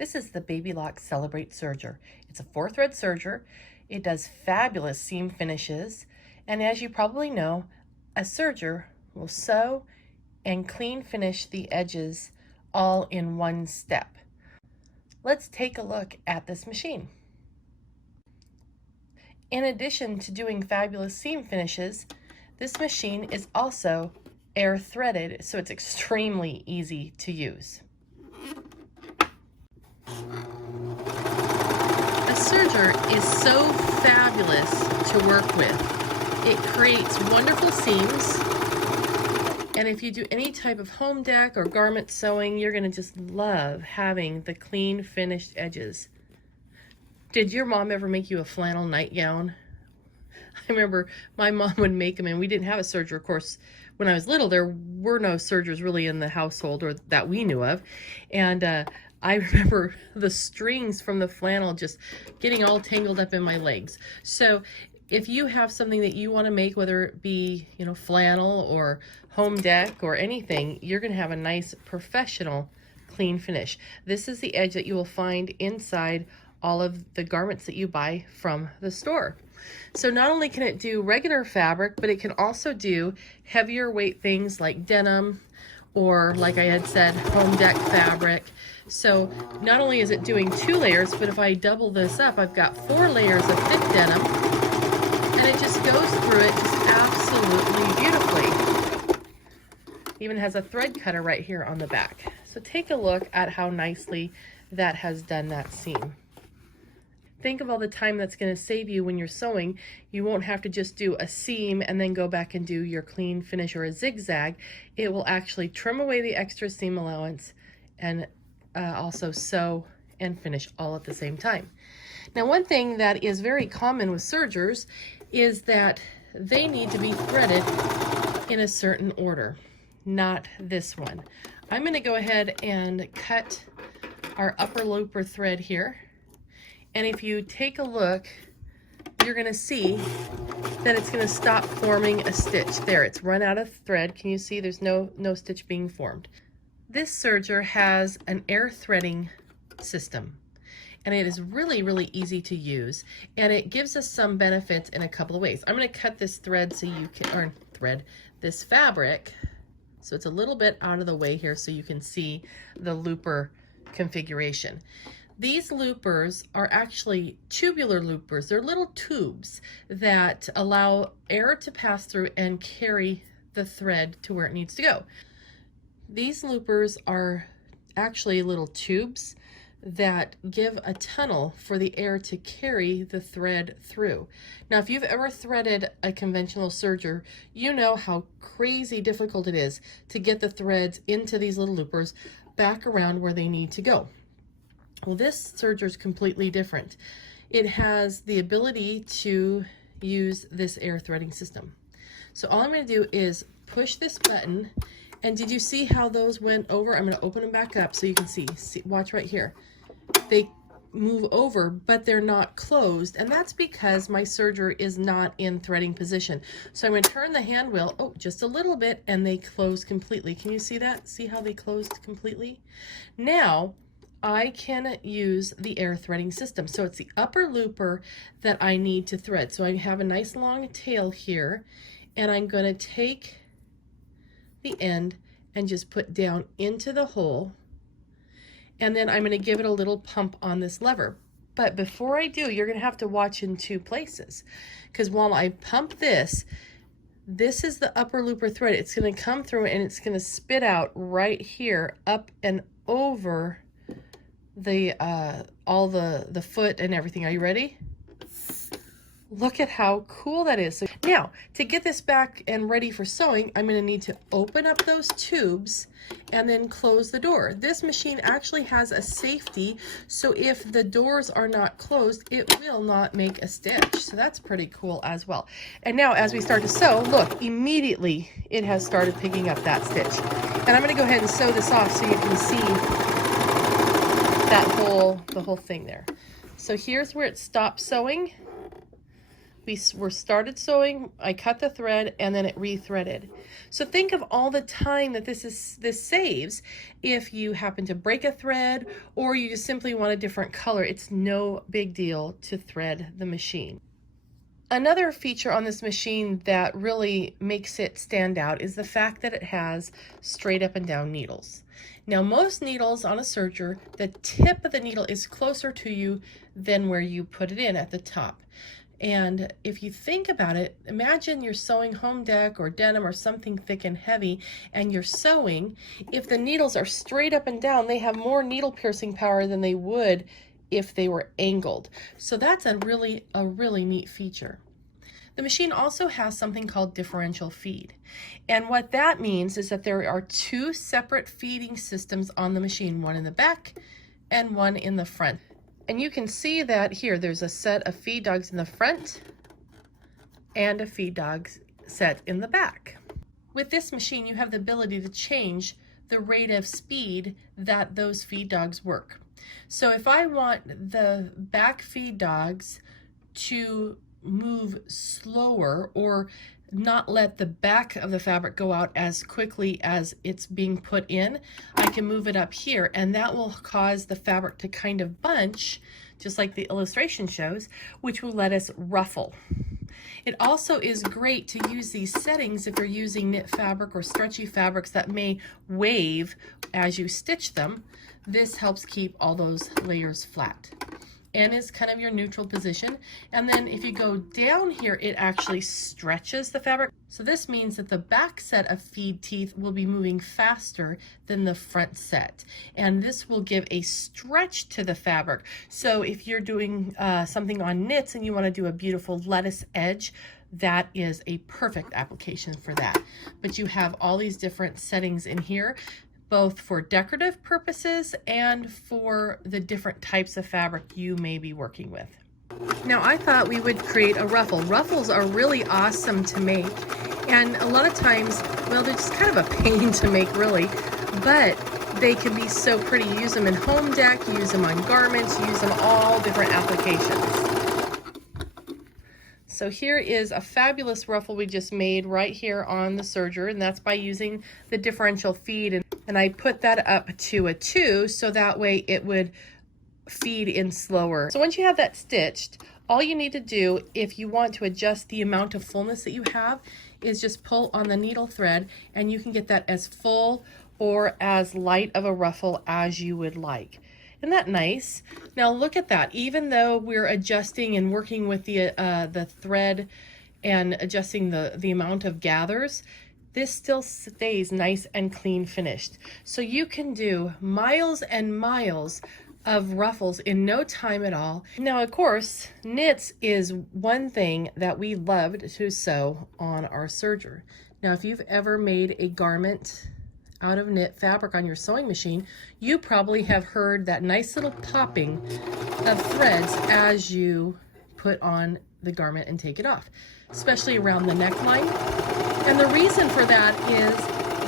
This is the Baby Lock Celebrate Serger. It's a 4-thread serger. It does fabulous seam finishes, and as you probably know, a serger will sew and clean finish the edges all in one step. Let's take a look at this machine. In addition to doing fabulous seam finishes, this machine is also air threaded, so it's extremely easy to use. A serger is so fabulous to work with. It creates wonderful seams, and if you do any type of home dec or garment sewing, you're going to just love having the clean finished edges. Did your mom ever make you a flannel nightgown? I remember my mom would make them, and we didn't have a serger. Of course, when I was little, there were no sergers really in the household, or that we knew of. And I remember the strings from the flannel just getting all tangled up in my legs. So if you have something that you want to make, whether it be, flannel or home dec or anything, you're going to have a nice professional clean finish. This is the edge that you will find inside all of the garments that you buy from the store. So not only can it do regular fabric, but it can also do heavier weight things like denim, or like I had said, home dec fabric. So not only is it doing 2 layers, but if I double this up, I've got 4 layers of thick denim, and it just goes through it just absolutely beautifully. Even has a thread cutter right here on the back. So take a look at how nicely that has done that seam. Think of all the time that's going to save you when you're sewing. You won't have to just do a seam and then go back and do your clean finish or a zigzag. It will actually trim away the extra seam allowance and also sew and finish all at the same time. Now, one thing that is very common with sergers is that they need to be threaded in a certain order, not this one. I'm going to go ahead and cut our upper looper thread here. And if you take a look, you're going to see that it's going to stop forming a stitch. There, it's run out of thread. Can you see there's no stitch being formed? This serger has an air threading system, and it is really, really easy to use, and it gives us some benefits in a couple of ways. I'm going to cut this thread so you can, or thread, this fabric, so it's a little bit out of the way here so you can see the looper configuration. These loopers are actually tubular loopers. They're little tubes that allow air to pass through and carry the thread to where it needs to go. These loopers are actually little tubes that give a tunnel for the air to carry the thread through. Now, if you've ever threaded a conventional serger, you know how crazy difficult it is to get the threads into these little loopers back around where they need to go. Well, this serger is completely different. It has the ability to use this air threading system. So all I'm going to do is push this button, and did you see how those went over? I'm going to open them back up so you can see. Watch right here. They move over, but they're not closed, and that's because my serger is not in threading position. So I'm going to turn the hand wheel, just a little bit, and they close completely. Can you see that? See how they closed completely? Now, I can use the air threading system. So it's the upper looper that I need to thread. So I have a nice long tail here, and I'm going to take the end and just put down into the hole, and then I'm going to give it a little pump on this lever. But before I do, you're going to have to watch in 2 places, because while I pump this is the upper looper thread. It's going to come through and it's going to spit out right here up and over the all the foot and everything. Are you ready? Look at how cool that is. So now, to get this back and ready for sewing, I'm going to need to open up those tubes and then close the door. This machine actually has a safety, so if the doors are not closed, it will not make a stitch. So that's pretty cool as well. And now as we start to sew, look, immediately it has started picking up that stitch. And I'm going to go ahead and sew this off so you can see the whole thing there. So here's where it stopped sewing. we were started sewing, I cut the thread, and then it rethreaded. So think of all the time that this saves if you happen to break a thread or you just simply want a different color. It's no big deal to thread the machine. Another feature on this machine that really makes it stand out is the fact that it has straight up and down needles. Now, most needles on a serger, the tip of the needle is closer to you than where you put it in at the top. And if you think about it, imagine you're sewing home deck or denim or something thick and heavy, and you're sewing. If the needles are straight up and down, they have more needle piercing power than they would if they were angled. So that's a really neat feature. The machine also has something called differential feed. And what that means is that there are two separate feeding systems on the machine, one in the back and one in the front. And you can see that here, there's a set of feed dogs in the front and a feed dogs set in the back. With this machine, you have the ability to change the rate of speed that those feed dogs work. So if I want the back feed dogs to move slower or not let the back of the fabric go out as quickly as it's being put in, I can move it up here, and that will cause the fabric to kind of bunch, just like the illustration shows, which will let us ruffle. It also is great to use these settings if you're using knit fabric or stretchy fabrics that may wave as you stitch them. This helps keep all those layers flat and is kind of your neutral position. And then if you go down here, it actually stretches the fabric. So this means that the back set of feed teeth will be moving faster than the front set. And this will give a stretch to the fabric. So if you're doing something on knits and you want to do a beautiful lettuce edge, that is a perfect application for that. But you have all these different settings in here, both for decorative purposes and for the different types of fabric you may be working with. Now, I thought we would create a ruffle. Ruffles are really awesome to make, and a lot of times, well, they're just kind of a pain to make, really, but they can be so pretty. You use them in home deck, you use them on garments, you use them all different applications. So here is a fabulous ruffle we just made right here on the serger, and that's by using the differential feed. And I put that up to a 2 so that way it would feed in slower. So once you have that stitched, all you need to do if you want to adjust the amount of fullness that you have is just pull on the needle thread, and you can get that as full or as light of a ruffle as you would like. Isn't that nice? Now look at that. Even though we're adjusting and working with the thread and adjusting the amount of gathers, this still stays nice and clean finished. So you can do miles and miles of ruffles in no time at all. Now, of course, knits is one thing that we loved to sew on our serger. Now, if you've ever made a garment out of knit fabric on your sewing machine, you probably have heard that nice little popping of threads as you put on the garment and take it off, especially around the neckline. And the reason for that is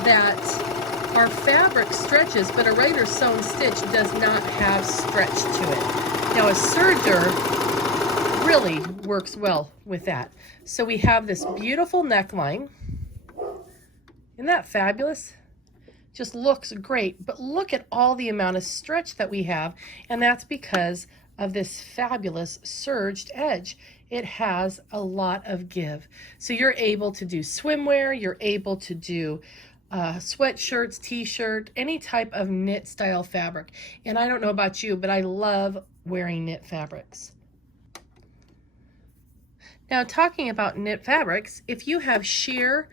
that our fabric stretches, but a regular sewn stitch does not have stretch to it. Now, a serger really works well with that. So we have this beautiful neckline. Isn't that fabulous? Just looks great, but look at all the amount of stretch that we have, and that's because of this fabulous serged edge. It has a lot of give. So you're able to do swimwear, you're able to do sweatshirts, t-shirt, any type of knit style fabric. And I don't know about you, but I love wearing knit fabrics. Now, talking about knit fabrics, if you have sheer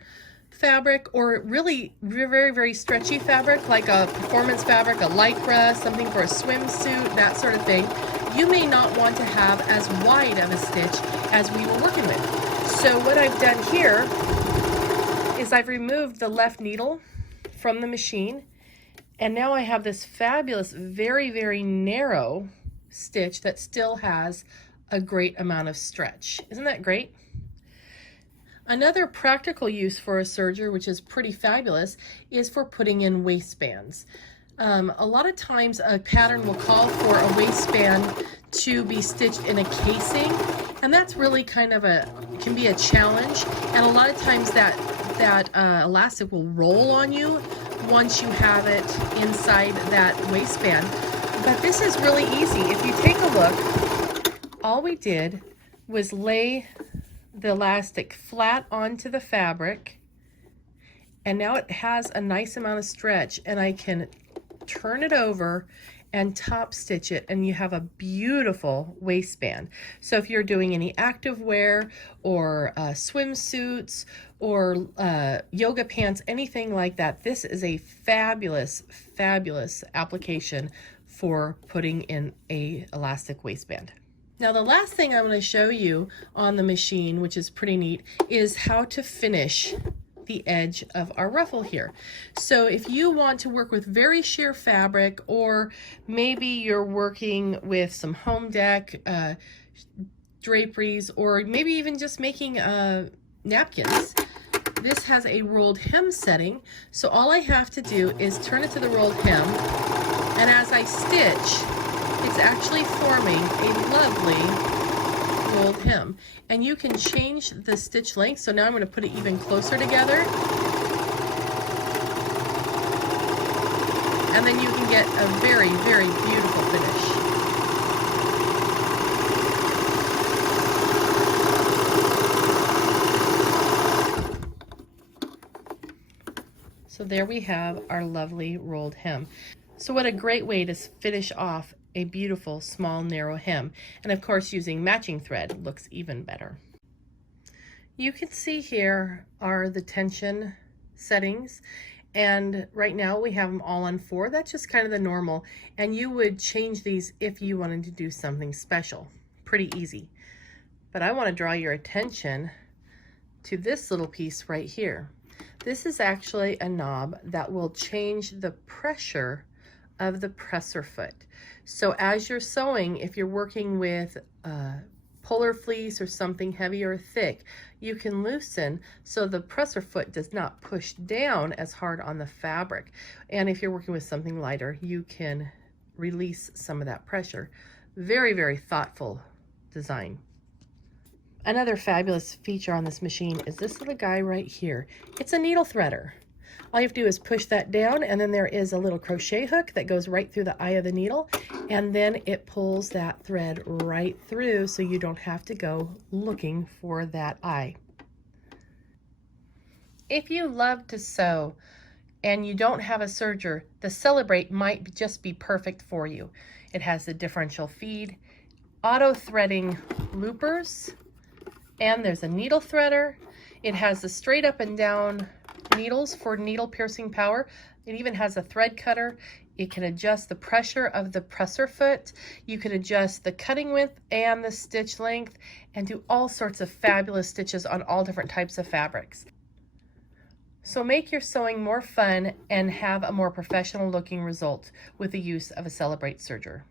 fabric or really very stretchy fabric, like a performance fabric, a lycra, something for a swimsuit, that sort of thing, you may not want to have as wide of a stitch as we were working with. So what I've done here is I've removed the left needle from the machine, and now I have this fabulous, very narrow stitch that still has a great amount of stretch. Isn't that great? Another practical use for a serger, which is pretty fabulous, is for putting in waistbands. A lot of times a pattern will call for a waistband to be stitched in a casing, and that's really kind of can be a challenge, and a lot of times that elastic will roll on you once you have it inside that waistband. But this is really easy. If you take a look, all we did was lay the elastic flat onto the fabric, and now it has a nice amount of stretch, and I can turn it over and top stitch it, and you have a beautiful waistband. So if you're doing any active wear or swimsuits or yoga pants, anything like that, this is a fabulous, fabulous application for putting in a elastic waistband. Now the last thing I want to show you on the machine, which is pretty neat, is how to finish the edge of our ruffle here. So if you want to work with very sheer fabric, or maybe you're working with some home deck draperies, or maybe even just making napkins, this has a rolled hem setting. So all I have to do is turn it to the rolled hem, and as I stitch, it's actually forming a lovely rolled hem. And you can change the stitch length. So now I'm going to put it even closer together, and then you can get a very, very beautiful finish. So there we have our lovely rolled hem. So what a great way to finish off a beautiful small narrow hem, and of course using matching thread looks even better. You can see here are the tension settings, and right now we have them all on 4. That's just kind of the normal, and you would change these if you wanted to do something special. Pretty easy. But I want to draw your attention to this little piece right here. This is actually a knob that will change the pressure of the presser foot. So as you're sewing, if you're working with polar fleece or something heavy or thick, you can loosen so the presser foot does not push down as hard on the fabric. And if you're working with something lighter, you can release some of that pressure. Very, very thoughtful design. Another fabulous feature on this machine is this little guy right here. It's a needle threader. All you have to do is push that down, and then there is a little crochet hook that goes right through the eye of the needle, and then it pulls that thread right through so you don't have to go looking for that eye. If you love to sew and you don't have a serger, the Celebrate might just be perfect for you. It has the differential feed, auto threading loopers, and there's a needle threader. It has the straight up and down needles for needle piercing power. It even has a thread cutter. It can adjust the pressure of the presser foot. You can adjust the cutting width and the stitch length, and do all sorts of fabulous stitches on all different types of fabrics. So make your sewing more fun and have a more professional looking result with the use of a Celebrate serger.